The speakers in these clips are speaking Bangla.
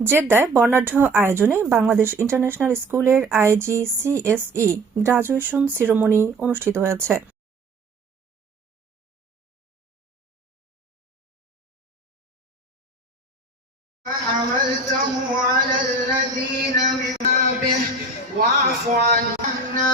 জেদ্দায় বর্ণাঢ্য আয়োজনে বাংলাদেশ ইন্টারন্যাশনাল স্কুলের আইজি সিএসই গ্রাজুয়েশন সিরোমনি অনুষ্ঠিত হয়েছে حملته على الذين من به واعف عنا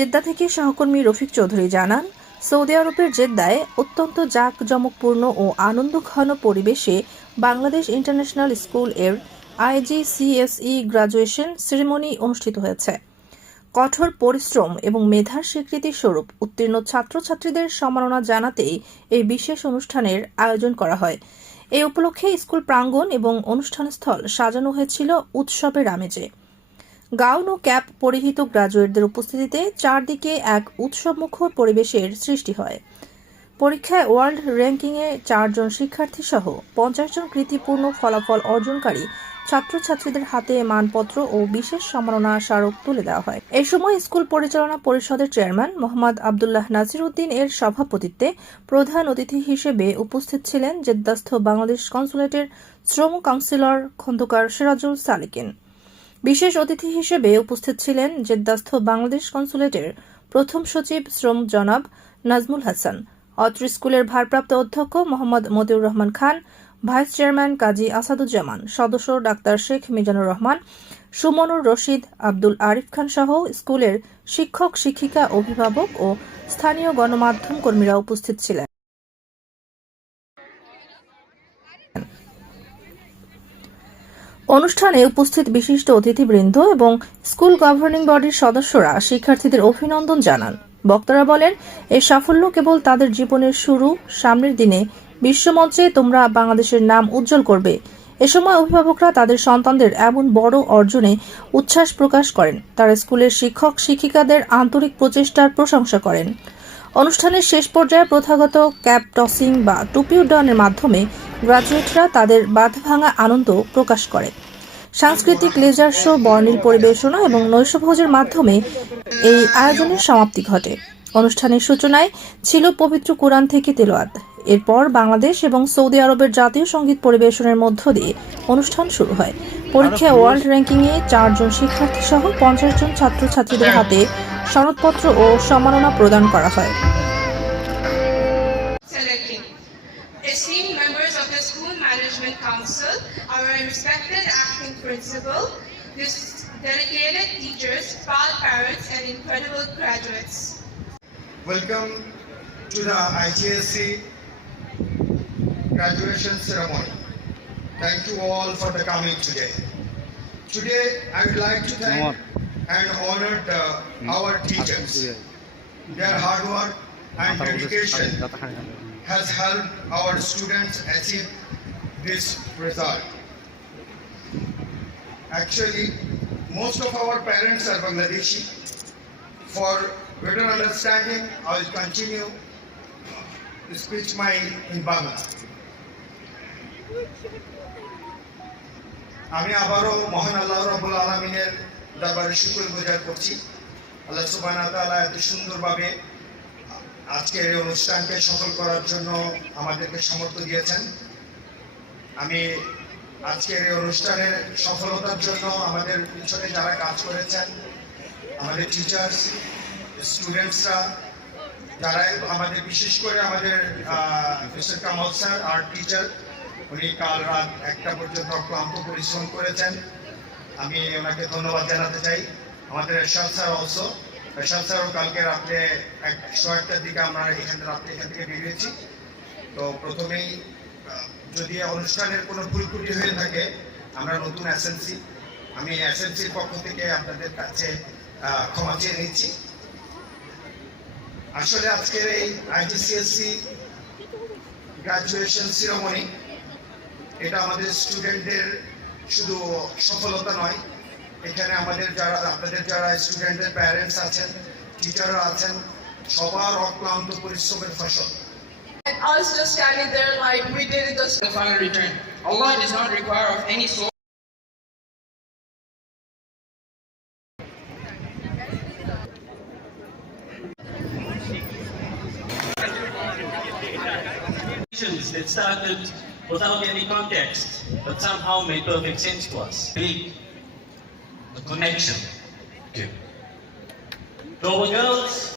জেদ্দা থেকে সহকর্মী রফিক চৌধুরী জানান, সৌদি আরবের জেদ্দায় অত্যন্ত জাঁকজমকপূর্ণ ও আনন্দঘন পরিবেশে বাংলাদেশ ইন্টারন্যাশনাল স্কুলের আইজিসিএসই গ্রাজুয়েশন সেরেমনি অনুষ্ঠিত হয়েছে। কঠোর পরিশ্রম এবং মেধার স্বীকৃতি স্বরূপ উত্তীর্ণ ছাত্রছাত্রীদের সম্মাননা জানাতেই এই বিশেষ অনুষ্ঠানের আয়োজন করা হয়। এই উপলক্ষে স্কুল প্রাঙ্গণ এবং অনুষ্ঠানস্থল সাজানো হয়েছিল উৎসবের আমেজে। গাউন ও ক্যাপ পরিহিত গ্রাজুয়েটদের উপস্থিতিতে চারদিকে এক উৎসবমুখর পরিবেশের সৃষ্টি হয়। পরীক্ষায় ওয়ার্ল্ড র্যাঙ্কিংয়ে চারজন শিক্ষার্থী সহ পঞ্চাশ জন কৃতিপূর্ণ ফলাফল অর্জনকারী ছাত্রছাত্রীদের হাতে মানপত্র ও বিশেষ সম্মাননা স্মারক তুলে দেওয়া হয়। এই সময় স্কুল পরিচালনা পরিষদের চেয়ারম্যান মোহাম্মদ আবদুল্লাহ নাসির উদ্দিন এর সভাপতিত্বে প্রধান অতিথি হিসেবে উপস্থিত ছিলেন জেদ্দাস্থ বাংলাদেশ কনসুলেটের শ্রম কাউন্সিলর খন্দকার সিরাজুল সালিকিন। বিশেষ অতিথি হিসেবে উপস্থিত ছিলেন জেদ্দাস্থ বাংলাদেশ কনসুলেটের প্রথম সচিব শ্রম জনাব নাজমুল হাসান, অত্র স্কুলের ভারপ্রাপ্ত অধ্যক্ষ মোহাম্মদ মতিউর রহমান খান, ভাইস চেয়ারম্যান কাজী আসাদুজ্জামান, সদস্য ডাক্তার শেখ মিজানুর রহমান, সুমনুর রশিদ, আব্দুল আরিফ খান সহ স্কুলের শিক্ষক, শিক্ষিকা, অভিভাবক ও স্থানীয় গণমাধ্যম কর্মীরা উপস্থিত ছিলেন। অনুষ্ঠানে উপস্থিত বিশিষ্ট অতিথিবৃন্দ এবং স্কুল গভর্নিং বডির সদস্যরা শিক্ষার্থীদের অভিনন্দন জানান। বক্তারা বলেন এই সাফল্য কেবল তাদের জীবনের শুরু, সামনের দিনে বিশ্বমঞ্চে তোমরা বাংলাদেশের নাম উজ্জ্বল করবে। এ সময় অভিভাবকরা তাদের সন্তানদের এমন বড় অর্জনে উচ্ছ্বাস প্রকাশ করেন। তারা স্কুলের শিক্ষক, শিক্ষিকাদের আন্তরিক প্রচেষ্টার প্রশংসা করেন। অনুষ্ঠানের শেষ পর্যায়ে প্রথাগত ক্যাপ টসিং বা টুপি উড্ডয়নের মাধ্যমে গ্রাজুয়েটরা তাদের বাঁধভাঙা আনন্দ প্রকাশ করে। সাংস্কৃতিক লেজার শো বর্ণিল পরিবেশনা এবং নৈশভোজের মাধ্যমে এই আয়োজনের সমাপ্তি ঘটে। অনুষ্ঠানের সূচনায় ছিল পবিত্র কোরআন থেকে তেলোয়াত এরপর বাংলাদেশ এবং সৌদি আরবের জাতীয় সংগীত পরিবেশনের মধ্য দিয়ে অনুষ্ঠান শুরু হয়। পরীক্ষায় ওয়ার্ল্ড র্যাঙ্কিংয়ে চারজন শিক্ষার্থী সহ পঞ্চাশ জন ছাত্রছাত্রীদের হাতে সনদপত্র ও সম্মাননা প্রদান করা হয়. Esteemed members of the School Management Council, our respected acting principal, this dedicated teachers, proud parents, and incredible graduates. Welcome to the IGSC graduation ceremony. Thank you all for the coming today. Today, I would like to thank and honor the, our teachers. Their hard work and dedication has helped our students achieve this result. Actually, most of our parents are Bangladeshi. For better understanding, I will continue to speak my in Bangla. আমি আবারও মহান আল্লাহ রবুল আলমিনের দরবারে শুক্র গুজার করছি। আল্লাহ সুবাহ তাআলা এত সুন্দরভাবে আজকের এই অনুষ্ঠানকে সফল করার জন্য আমাদেরকে সমর্থ দিয়েছেন। আমি আজকের এই অনুষ্ঠানের সফলতার জন্য আমাদের পিছনে যারা কাজ করেছেন, আমাদের টিচার্স স্টুডেন্টসরা যারা আমাদের, বিশেষ করে আমাদের কামাল স্যার আর টিচার উনি কাল রাত একটা পর্যন্ত ক্লান্ত পরিশ্রম করেছেন। আমি ওনাকে ধন্যবাদ জানাতে চাই। আমাদের এরশাদ স্যার অলসো এরশাদ স্যারও কালকে রাত্রে একশো একটার দিকে আমরা এখানে রাত্রে এখান থেকে বেরিয়েছি। তো প্রথমেই যদি অনুষ্ঠানের কোনো ভুল ত্রুটি হয়ে থাকে, আমরা নতুন এসএনসি আমি এসএনসির পক্ষ থেকে আপনাদের কাছে ক্ষমা চেয়ে নিচ্ছি। আসলে আজকের এই আইজিসিএসসি গ্রাজুয়েশন সিরোমনি এটা আমাদের স্টুডেন্টদের শুধু সফলতা নয় এখানে আমাদের যারা আপনাদের যারা স্টুডেন্টের প্যারেন্টস আছেন টিচাররা আছেন সবার অক্লান্ত পরিশ্রমের ফসল And us just standing there like we did it just the final return. Allah does not require of any soul. That started without any context, but somehow made perfect sense to us. Big, the connection. to Go girls.